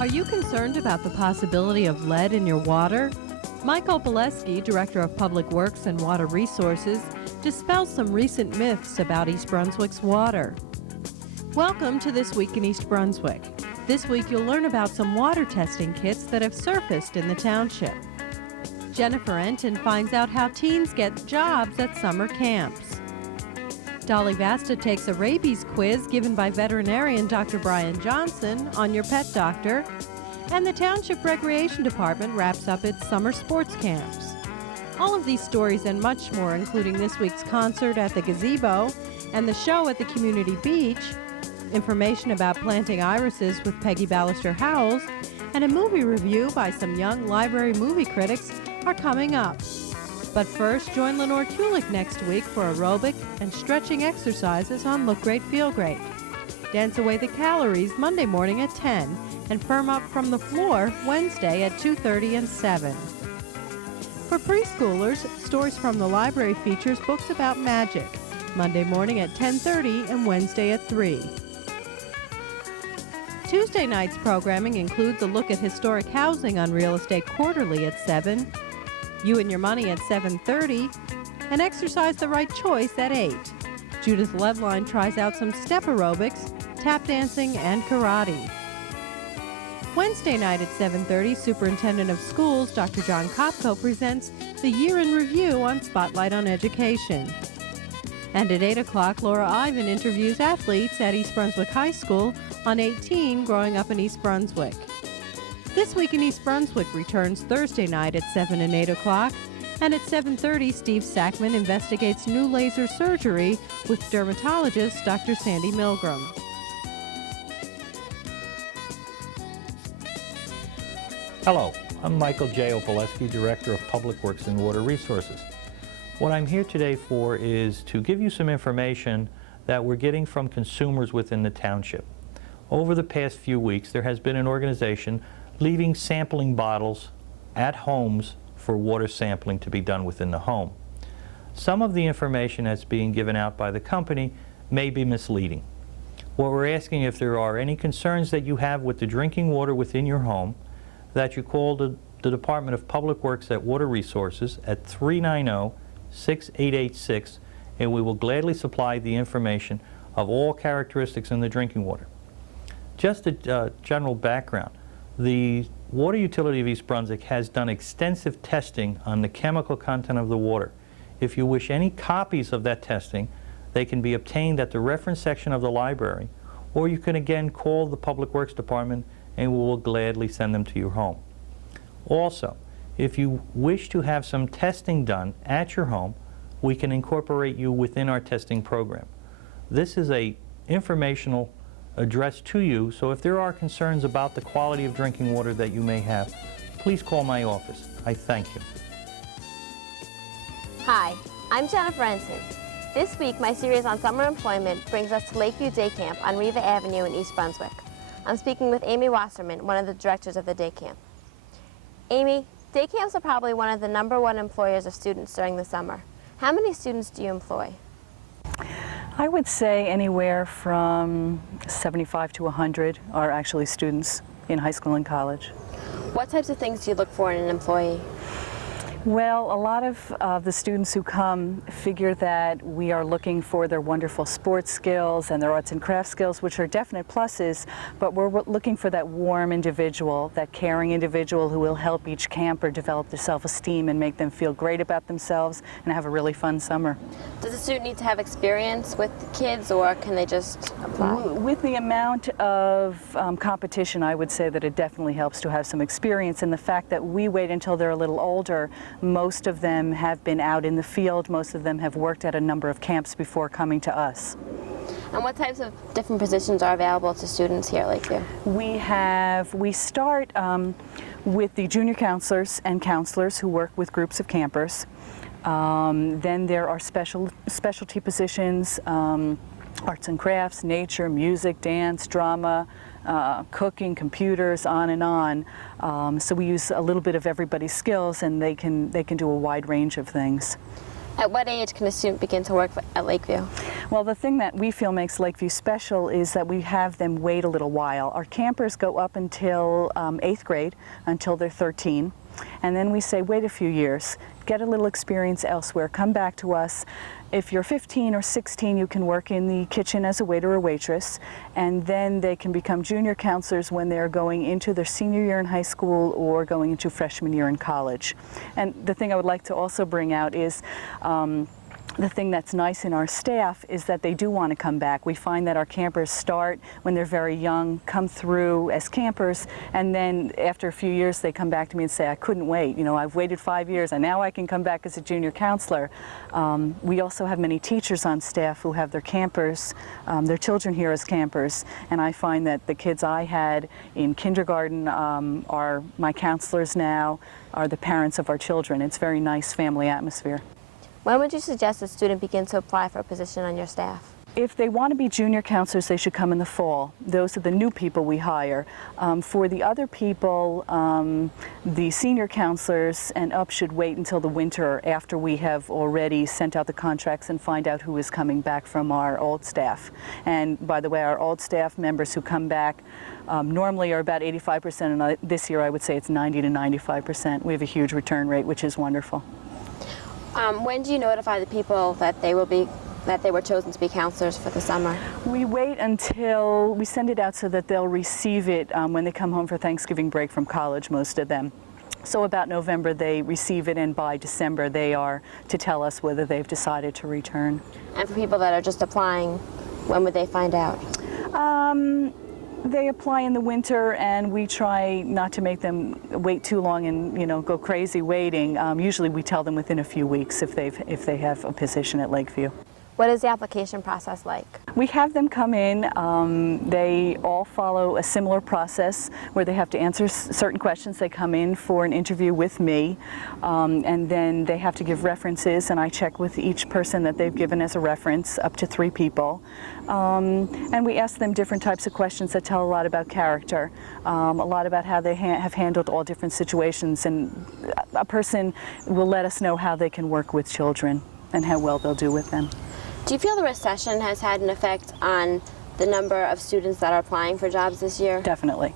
Are you concerned about the possibility of lead in your water? Michael Boleski, Director of Public Works and Water Resources, dispels some recent myths about East Brunswick's water. Welcome to This Week in East Brunswick. This week you'll learn about some water testing kits that have surfaced in the township. Jennifer Enton finds out how teens get jobs at summer camps. Dolly Vasta takes a rabies quiz given by veterinarian Dr. Brian Johnson on your pet doctor. And the Township Recreation Department wraps up its summer sports camps. All of these stories and much more, including this week's concert at the Gazebo and the show at the community beach, information about planting irises with Peggy Ballister Howells, and a movie review by some young library movie critics are coming up. But first, join Lenore Kulik next week for aerobic and stretching exercises on Look Great, Feel Great. Dance away the calories Monday morning at 10 and firm up from the floor Wednesday at 2:30 and 7. For preschoolers, Stories from the Library features books about magic Monday morning at 10:30 and Wednesday at 3. Tuesday night's programming includes a look at historic housing on Real Estate Quarterly at 7, You and Your Money at 7:30, and Exercise the Right Choice at 8. Judith Loveline tries out some step aerobics, tap dancing, and karate. Wednesday night at 7:30, Superintendent of Schools Dr. John Kopko presents the Year in Review on Spotlight on Education. And at 8 o'clock, Laura Ivan interviews athletes at East Brunswick High School on 18 growing up in East Brunswick. This Week in East Brunswick returns Thursday night at 7 and 8 o'clock. And at 7:30, Steve Sackman investigates new laser surgery with dermatologist Dr. Sandy Milgram. Hello, I'm Michael J. Opoleski, Director of Public Works and Water Resources. What I'm here today for is to give you some information that we're getting from consumers within the township. Over the past few weeks, there has been an organization leaving sampling bottles at homes for water sampling to be done within the home. Some of the information that's being given out by the company may be misleading. What we're asking, if there are any concerns that you have with the drinking water within your home, that you call the Department of Public Works at Water Resources at 390-6886, and we will gladly supply the information of all characteristics in the drinking water. Just a general background. The Water Utility of East Brunswick has done extensive testing on the chemical content of the water. If you wish any copies of that testing, they can be obtained at the reference section of the library, or you can again call the Public Works Department and we will gladly send them to your home. Also, if you wish to have some testing done at your home, we can incorporate you within our testing program. This is an informational address to you, so if there are concerns about the quality of drinking water that you may have, please call my office. I thank you. Hi, I'm Jennifer Enton. This week, my series on summer employment brings us to Lakeview Day Camp on Riva Avenue in East Brunswick. I'm speaking with Amy Wasserman, one of the directors of the day camp. Amy, day camps are probably one of the #1 employers of students during the summer. How many students do you employ? I would say anywhere from 75 to 100 are actually students in high school and college. What types of things do you look for in an employee? Well, a lot of the students who come figure that we are looking for their wonderful sports skills and their arts and crafts skills, which are definite pluses, but we're looking for that warm individual, that caring individual who will help each camper develop their self-esteem and make them feel great about themselves and have a really fun summer. Does a student need to have experience with the kids, or can they just apply? With the amount of competition, I would say that it definitely helps to have some experience, and the fact that we wait until they're a little older. Most of them have been out in the field. Most of them have worked at a number of camps before coming to us. And what types of different positions are available to students here at Lakeview? We start with the junior counselors and counselors who work with groups of campers. Then there are specialty positions, arts and crafts, nature, music, dance, drama, cooking, computers, on and on. So we use a little bit of everybody's skills, and they can do a wide range of things. At what age can a student begin to work at Lakeview? Well, the thing that we feel makes Lakeview special is that we have them wait a little while. Our campers go up until 8th grade, until they're 13, and then we say wait a few years, get a little experience elsewhere, come back to us. If you're 15 or 16, you can work in the kitchen as a waiter or waitress, and then they can become junior counselors when they're going into their senior year in high school or going into freshman year in college. And the thing I would like to also bring out is the thing that's nice in our staff is that they do want to come back. We find that our campers start when they're very young, come through as campers, and then after a few years they come back to me and say, I couldn't wait. You know, I've waited 5 years and now I can come back as a junior counselor. We also have many teachers on staff who have their campers, their children here as campers, and I find that the kids I had in kindergarten are my counselors now, are the parents of our children. It's a very nice family atmosphere. When would you suggest a student begin to apply for a position on your staff? If they want to be junior counselors, they should come in the fall. Those are the new people we hire. For the other people, the senior counselors and up should wait until the winter after we have already sent out the contracts and find out who is coming back from our old staff. And by the way, our old staff members who come back normally are about 85%, and this year I would say it's 90 to 95%. We have a huge return rate, which is wonderful. When do you notify the people that they were chosen to be counselors for the summer? We wait until we send it out so that they'll receive it when they come home for Thanksgiving break from college, most of them. So about November they receive it, and by December they are to tell us whether they've decided to return. And for people that are just applying, when would they find out? They apply in the winter, and we try not to make them wait too long and, you know, go crazy waiting. Usually we tell them within a few weeks if they have a position at Lakeview. What is the application process like? We have them come in. They all follow a similar process where they have to answer certain questions. They come in for an interview with me, and then they have to give references, and I check with each person that they've given as a reference, up to 3 people. And we ask them different types of questions that tell a lot about character, a lot about how they have handled all different situations, and a person will let us know how they can work with children and how well they'll do with them. Do you feel the recession has had an effect on the number of students that are applying for jobs this year? Definitely.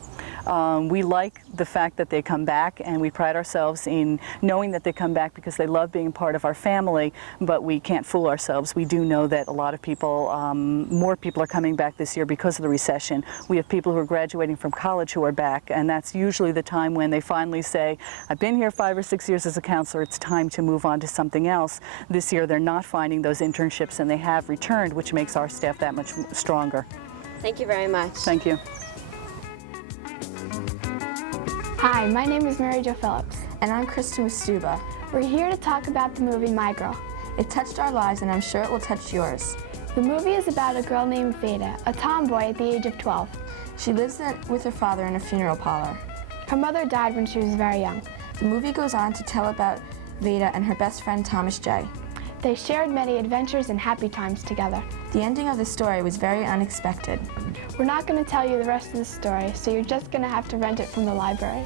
We like the fact that they come back, and we pride ourselves in knowing that they come back because they love being part of our family, but we can't fool ourselves. We do know that a lot of people, more people are coming back this year because of the recession. We have people who are graduating from college who are back, and that's usually the time when they finally say, I've been here 5 or 6 years as a counselor, it's time to move on to something else. This year they're not finding those internships, and they have returned, which makes our staff that much stronger. Thank you very much. Thank you. Hi, my name is Mary Jo Phillips. And I'm Kristen Stuba. We're here to talk about the movie My Girl. It touched our lives, and I'm sure it will touch yours. The movie is about a girl named Veda, a tomboy at the age of 12. She lives with her father in a funeral parlor. Her mother died when she was very young. The movie goes on to tell about Veda and her best friend Thomas J. They shared many adventures and happy times together. The ending of the story was very unexpected. We're not going to tell you the rest of the story, so you're just going to have to rent it from the library.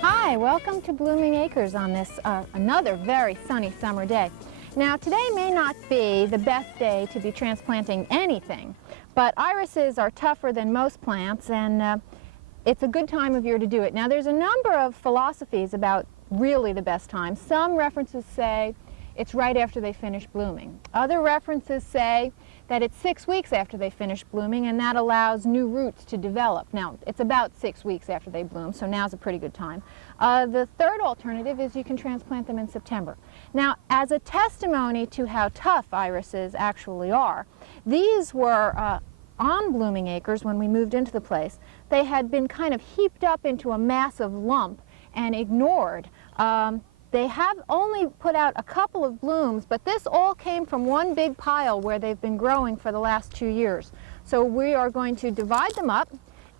Hi, welcome to Blooming Acres on this another very sunny summer day. Now, today may not be the best day to be transplanting anything, but irises are tougher than most plants, and it's a good time of year to do it. Now, there's a number of philosophies about really the best time. Some references say it's right after they finish blooming. Other references say that it's 6 weeks after they finish blooming, and that allows new roots to develop. Now, it's about 6 weeks after they bloom, so now's a pretty good time. The third alternative is you can transplant them in September. Now, as a testimony to how tough irises actually are, these were on Blooming Acres when we moved into the place. They had been kind of heaped up into a massive lump and ignored. They have only put out a couple of blooms, but this all came from one big pile where they've been growing for the last 2 years. So we are going to divide them up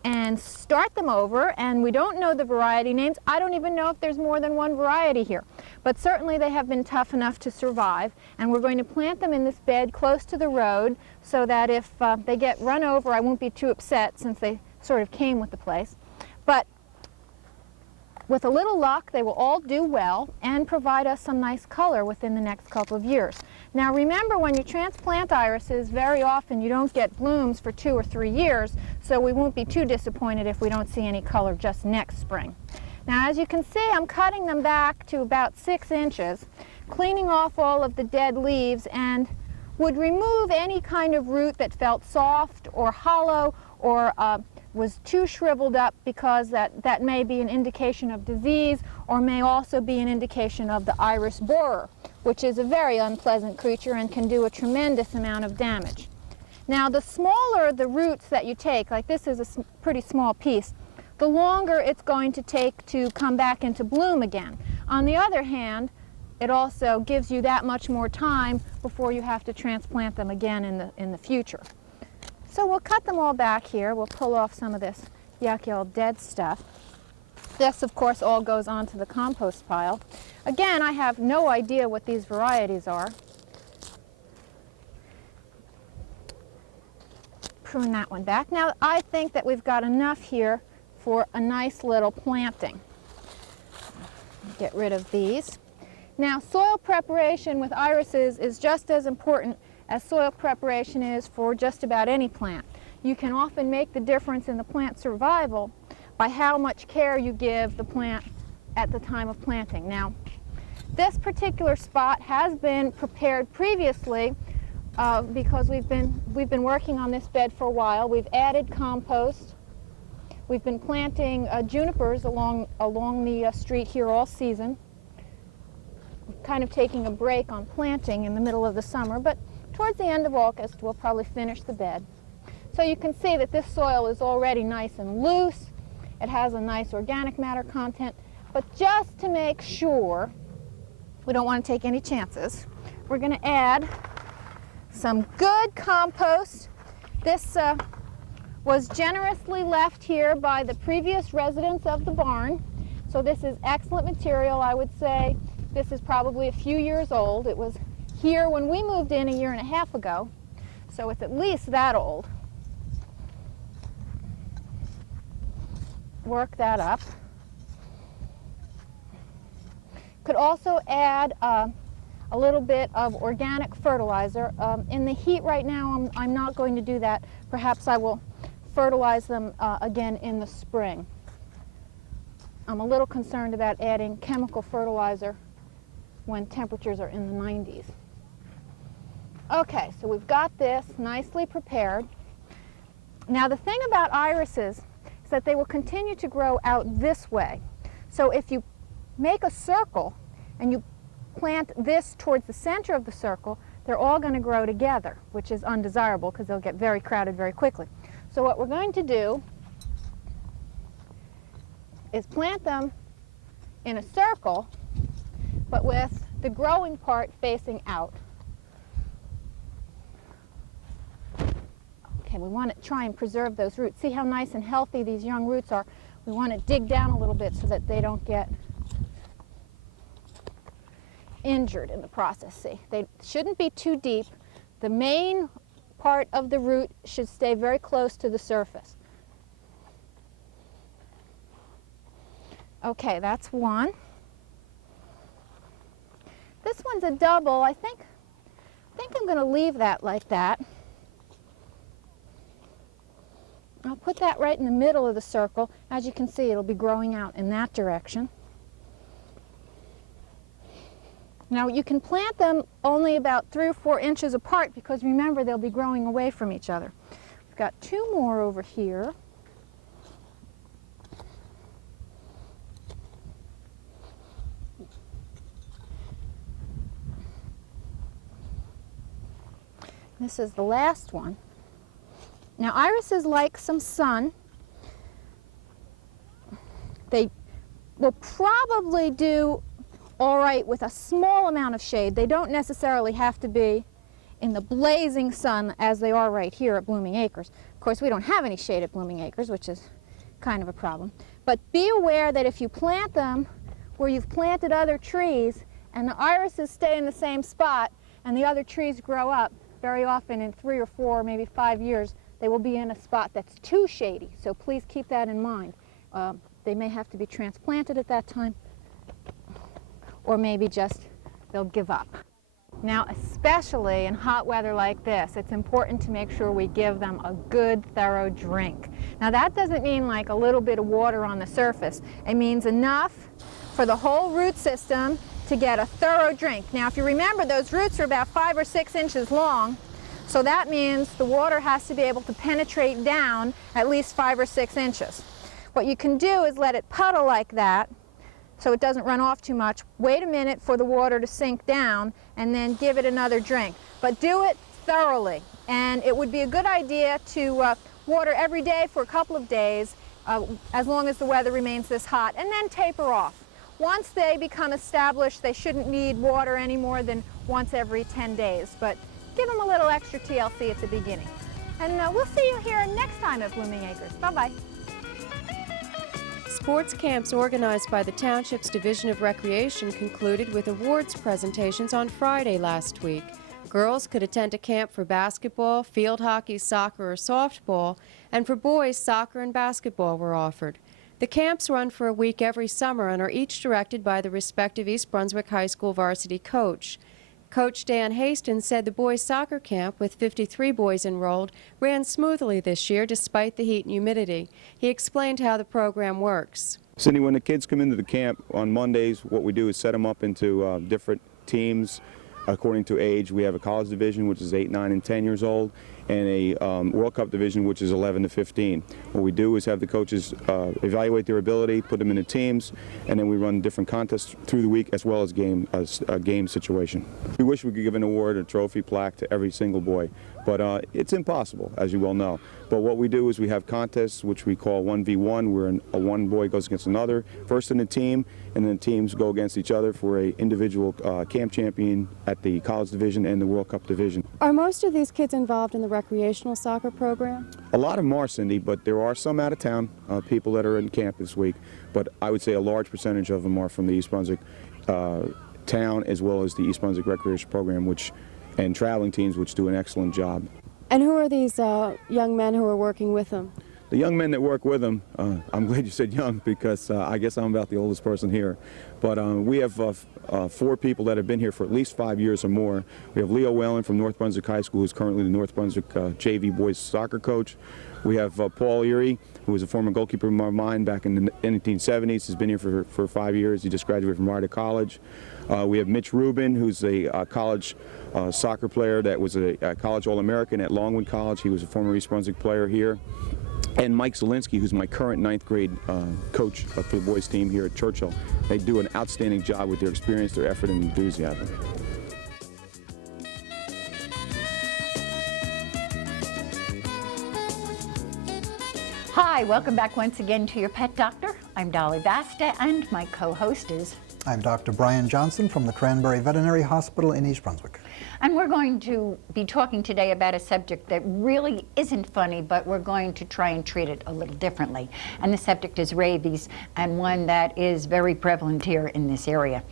and start them over, and we don't know the variety names. I don't even know if there's more than one variety here, but certainly they have been tough enough to survive, and we're going to plant them in this bed close to the road so that if they get run over, I won't be too upset since they sort of came with the place. But with a little luck, they will all do well and provide us some nice color within the next couple of years. Now remember, when you transplant irises, very often you don't get blooms for 2 or 3 years, so we won't be too disappointed if we don't see any color just next spring. Now as you can see, I'm cutting them back to about 6 inches, cleaning off all of the dead leaves, and would remove any kind of root that felt soft or hollow or was too shriveled up, because that may be an indication of disease, or may also be an indication of the iris borer, which is a very unpleasant creature and can do a tremendous amount of damage. Now the smaller the roots that you take, like this is a pretty small piece, the longer it's going to take to come back into bloom again. On the other hand, it also gives you that much more time before you have to transplant them again in the future. So we'll cut them all back here. We'll pull off some of this yucky old dead stuff. This, of course, all goes onto the compost pile. Again, I have no idea what these varieties are. Prune that one back. Now, I think that we've got enough here for a nice little planting. Get rid of these. Now, soil preparation with irises is just as important as soil preparation is for just about any plant. You can often make the difference in the plant survival by how much care you give the plant at the time of planting. Now, this particular spot has been prepared previously because we've been working on this bed for a while. We've added compost. We've been planting junipers along the street here all season. We're kind of taking a break on planting in the middle of the summer, but towards the end of August, we'll probably finish the bed. So you can see that this soil is already nice and loose. It has a nice organic matter content. But just to make sure we don't want to take any chances, we're going to add some good compost. This was generously left here by the previous residents of the barn. So this is excellent material. I would say this is probably a few years old. It was here when we moved in a year and a half ago, so it's at least that old. Work that up. Could also add a little bit of organic fertilizer. In the heat right now, I'm not going to do that. Perhaps I will fertilize them again in the spring. I'm a little concerned about adding chemical fertilizer when temperatures are in the 90s. Okay, so we've got this nicely prepared. Now the thing about irises is that they will continue to grow out this way. So if you make a circle and you plant this towards the center of the circle, they're all going to grow together, which is undesirable because they'll get very crowded very quickly. So what we're going to do is plant them in a circle, but with the growing part facing out. Okay, we want to try and preserve those roots. See how nice and healthy these young roots are. We want to dig down a little bit so that they don't get injured in the process. See, they shouldn't be too deep. The main part of the root should stay very close to the surface. Okay, that's one. This one's a double. I think I'm going to leave that like that. I'll put that right in the middle of the circle. As you can see, it'll be growing out in that direction. Now you can plant them only about 3 or 4 inches apart because remember, they'll be growing away from each other. We've got 2 more over here. This is the last one. Now irises like some sun. They will probably do all right with a small amount of shade. They don't necessarily have to be in the blazing sun as they are right here at Blooming Acres. Of course, we don't have any shade at Blooming Acres, which is kind of a problem. But be aware that if you plant them where you've planted other trees and the irises stay in the same spot and the other trees grow up, very often in 3 or 4, maybe 5 years, they will be in a spot that's too shady. So please keep that in mind. they may have to be transplanted at that time, or maybe just they'll give up. Now, especially in hot weather like this, it's important to make sure we give them a good, thorough drink. Now, that doesn't mean like a little bit of water on the surface. It means enough for the whole root system to get a thorough drink. Now, if you remember, those roots are about 5 or 6 inches long, so that means the water has to be able to penetrate down at least 5 or 6 inches. What you can do is let it puddle like that, so it doesn't run off too much. Wait a minute for the water to sink down and then give it another drink. But do it thoroughly. And it would be a good idea to water every day for a couple of days, as long as the weather remains this hot, and then taper off. Once they become established, they shouldn't need water any more than once every 10 days. But give them a little extra TLC at the beginning. And we'll see you here next time at Blooming Acres. Bye-bye. Sports camps organized by the Township's Division of Recreation concluded with awards presentations on Friday last week. Girls could attend a camp for basketball, field hockey, soccer, or softball, and for boys, soccer and basketball were offered. The camps run for a week every summer and are each directed by the respective East Brunswick High School varsity coach. Coach Dan Hastings said the boys' soccer camp, with 53 boys enrolled, ran smoothly this year despite the heat and humidity. He explained how the program works. Cindy, when the kids come into the camp on Mondays, what we do is set them up into different teams according to age. We have a college division, which is 8, 9, and 10 years old, and a World Cup division, which is 11 to 15. What we do is have the coaches evaluate their ability, put them into teams, and then we run different contests through the week as well as a game situation. We wish we could give an award, a trophy, plaque to every single boy, but it's impossible, as you well know. But what we do is we have contests, which we call 1v1, where one boy goes against another, first in the team, and then teams go against each other for an individual camp champion at the college division and the World Cup division. Are most of these kids involved in the recreational soccer program? A lot of them are, Cindy, but there are some out of town, people that are in camp this week. But I would say a large percentage of them are from the East Brunswick town, as well as the East Brunswick Recreation Program, and traveling teams, which do an excellent job. And who are these young men who are working with them? The young men that work with them, I'm glad you said young, because I guess I'm about the oldest person here. But we have 4 people that have been here for at least 5 years or more. We have Leo Whalen from North Brunswick High School, who's currently the North Brunswick JV boys soccer coach. We have Paul Erie, who was a former goalkeeper of mine back in the 1970s. He's been here for 5 years. He just graduated from Rider College. We have Mitch Rubin, who's a college soccer player that was a college All-American at Longwood College. He was a former East Brunswick player here. And Mike Zielinski, who's my current 9th grade coach for the boys team here at Churchill. They do an outstanding job with their experience, their effort, and enthusiasm. Hi, welcome back once again to your Pet Doctor. I'm Dolly Vasta, and my co-host is... I'm Dr. Brian Johnson from the Cranberry Veterinary Hospital in East Brunswick. And we're going to be talking today about a subject that really isn't funny, but we're going to try and treat it a little differently. And the subject is rabies, and one that is very prevalent here in this area.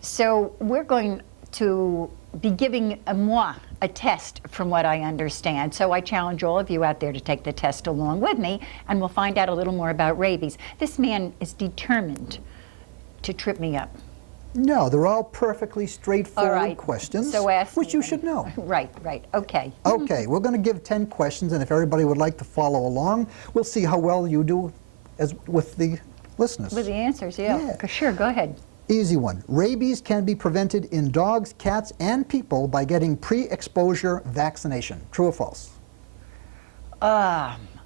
So we're going to be giving a test, from what I understand. So I challenge all of you out there to take the test along with me, and we'll find out a little more about rabies. This man is determined to trip me up. No, they're all perfectly straightforward questions, so which you should know. Right, okay. Okay, we're going to give 10 questions, and if everybody would like to follow along, we'll see how well you do with the listeners. With the answers, yeah. Sure, go ahead. Easy one. Rabies can be prevented in dogs, cats, and people by getting pre-exposure vaccination. True or false?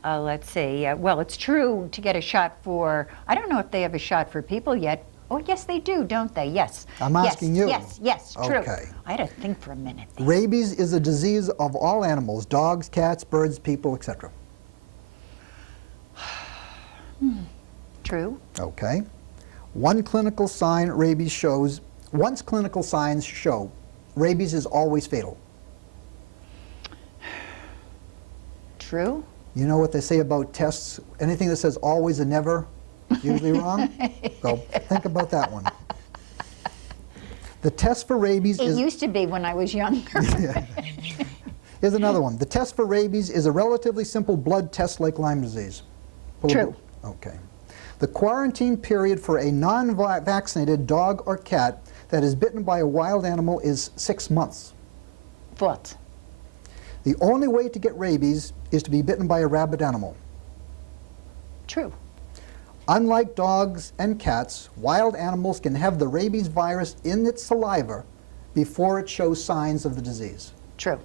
Let's see. Well, it's true to get a shot for, I don't know if they have a shot for people yet. Oh, yes, they do, don't they? Yes. I'm asking you. Yes, true. Okay. I had to think for a minute. Rabies is a disease of all animals, dogs, cats, birds, people, etc. True. Okay. Once clinical signs show, rabies is always fatal. True. You know what they say about tests? Anything that says always and never, usually wrong? So think about that one. The test for rabies It used to be when I was younger. Here's another one. The test for rabies is a relatively simple blood test like Lyme disease. True. Okay. The quarantine period for a non-vaccinated dog or cat that is bitten by a wild animal is 6 months. False. The only way to get rabies is to be bitten by a rabid animal. True. Unlike dogs and cats, wild animals can have the rabies virus in its saliva before it shows signs of the disease. True.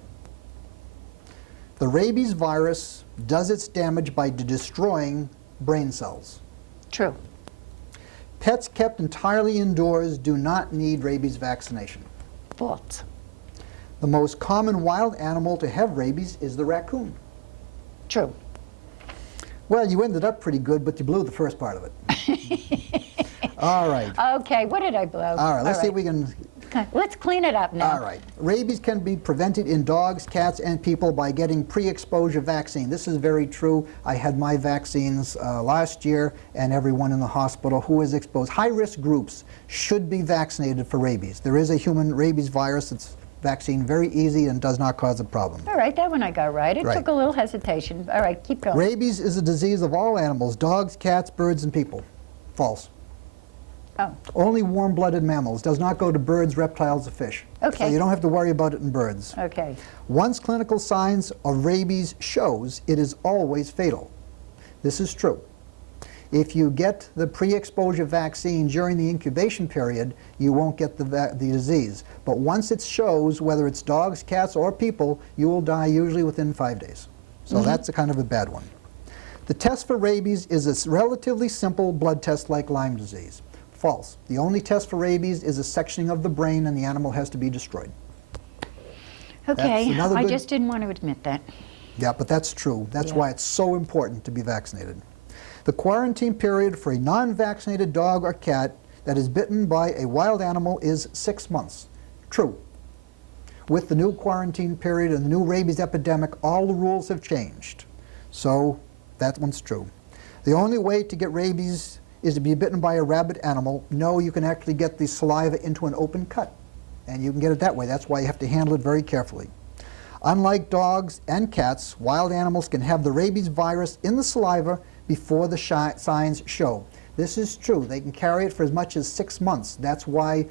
The rabies virus does its damage by destroying brain cells. True. Pets kept entirely indoors do not need rabies vaccination. False. The most common wild animal to have rabies is the raccoon. True. Well, you ended up pretty good, but you blew the first part of it. All right. Okay, what did I blow? All right, let's see if we can... Let's clean it up now. All right. Rabies can be prevented in dogs, cats, and people by getting pre-exposure vaccine. This is very true. I had my vaccines last year, and everyone in the hospital who is exposed. High-risk groups should be vaccinated for rabies. There is a human rabies virus that's vaccine very easy and does not cause a problem. All right, that one I got right. It took a little hesitation. All right, keep going. Rabies is a disease of all animals, dogs, cats, birds, and people. False. Oh. Only warm-blooded mammals. Does not go to birds, reptiles, or fish. Okay. So you don't have to worry about it in birds. Okay. Once clinical signs of rabies shows, it is always fatal. This is true. If you get the pre-exposure vaccine during the incubation period, you won't get the disease. But once it shows, whether it's dogs, cats, or people, you will die usually within 5 days. So that's a kind of a bad one. The test for rabies is a relatively simple blood test like Lyme disease. False. The only test for rabies is a sectioning of the brain, and the animal has to be destroyed. Okay, I just didn't want to admit that. Yeah, but that's true. That's why it's so important to be vaccinated. The quarantine period for a non-vaccinated dog or cat that is bitten by a wild animal is 6 months. True. With the new quarantine period and the new rabies epidemic, all the rules have changed. So that one's true. The only way to get rabies is to be bitten by a rabid animal. No, you can actually get the saliva into an open cut, and you can get it that way. That's why you have to handle it very carefully. Unlike dogs and cats, wild animals can have the rabies virus in the saliva before the signs show. This is true. They can carry it for as much as 6 months. That's why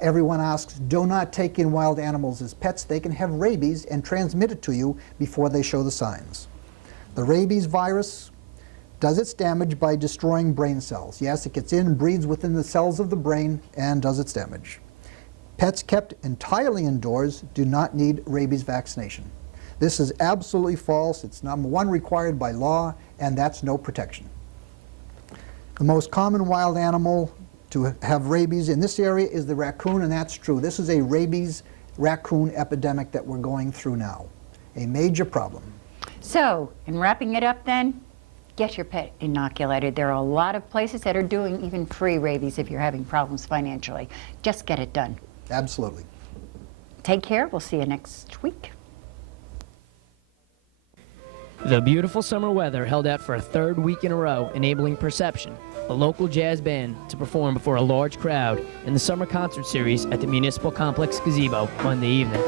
everyone asks, do not take in wild animals as pets. They can have rabies and transmit it to you before they show the signs. The rabies virus does its damage by destroying brain cells. Yes, it gets in, breeds within the cells of the brain, and does its damage. Pets kept entirely indoors do not need rabies vaccination. This is absolutely false. It's number one required by law, and that's no protection. The most common wild animal to have rabies in this area is the raccoon, and that's true. This is a rabies raccoon epidemic that we're going through now, a major problem. So, in wrapping it up then, get your pet inoculated. There are a lot of places that are doing even free rabies if you're having problems financially. Just get it done. Absolutely. Take care. We'll see you next week. The beautiful summer weather held out for a third week in a row, enabling Perception, a local jazz band, to perform before a large crowd in the summer concert series at the Municipal Complex Gazebo Monday evening.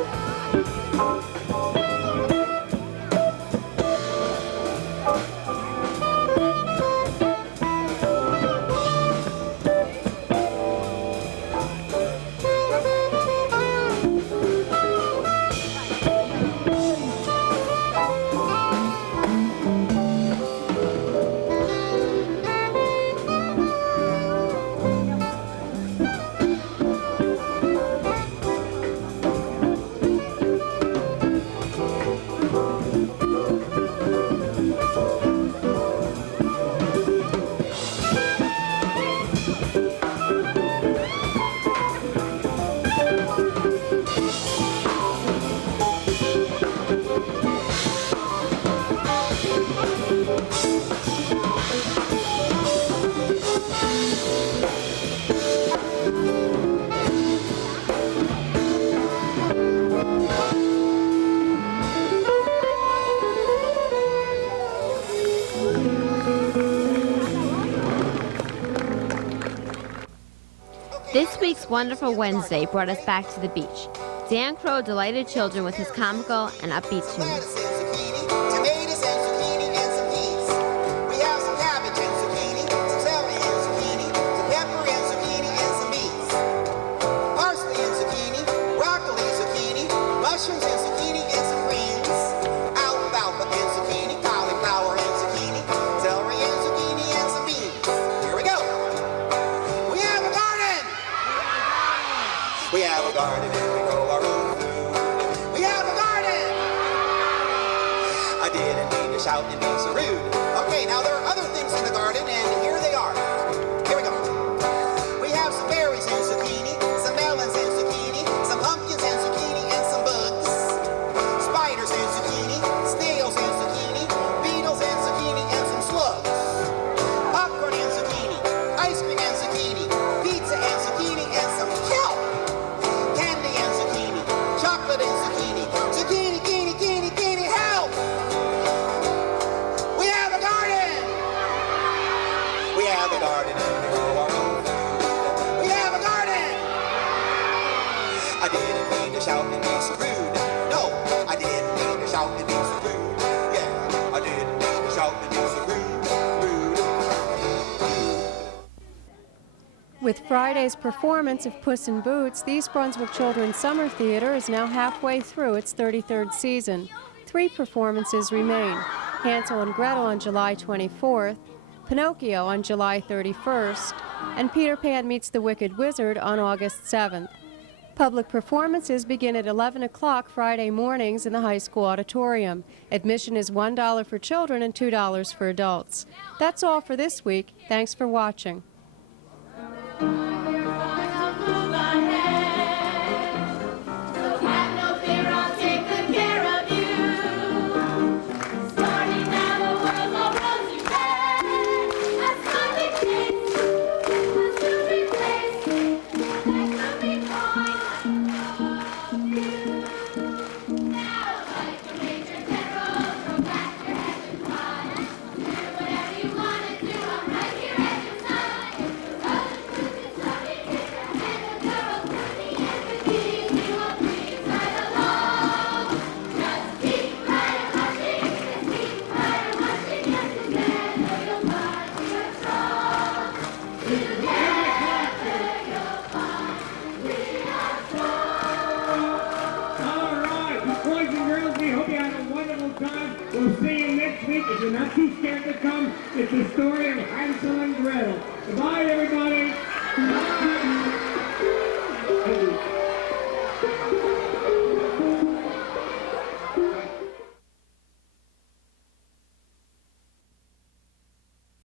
This week's Wonderful Wednesday brought us back to the beach. Dan Crow delighted children with his comical and upbeat tunes. Tomatoes and zucchini and some peas. We have some cabbage and zucchini, some celery shout and be so rude. Okay, now there are other things in the garden, and here they are. Here we go. We have some berries and zucchini, some melons and zucchini, some pumpkins and zucchini, and some bugs. Spiders and zucchini, snails and zucchini, beetles and zucchini, and some slugs. Popcorn and zucchini, ice cream and zucchini, pizza and zucchini, and some kelp. Candy and zucchini, chocolate and zucchini, zucchini, zucchini, zucchini, zucchini, help! We have a garden! We have a garden and we grow our own food. We have a garden! I didn't mean to shout and be so rude. No, I didn't mean to shout and be so rude. Yeah, I didn't mean to shout and be so rude, rude. With Friday's performance of Puss N Boots, the East Brunswick Children's Summer Theater is now halfway through its 33rd season. 3 performances remain: Hansel and Gretel on July 24th, Pinocchio on July 31st, and Peter Pan Meets the Wicked Wizard on August 7th. Public performances begin at 11 o'clock Friday mornings in the high school auditorium. Admission is $1 for children and $2 for adults. That's all for this week. Thanks for watching. We'll see you next week. If you're not too scared to come, it's the story of Hansel and Gretel. Goodbye, everybody. Bye.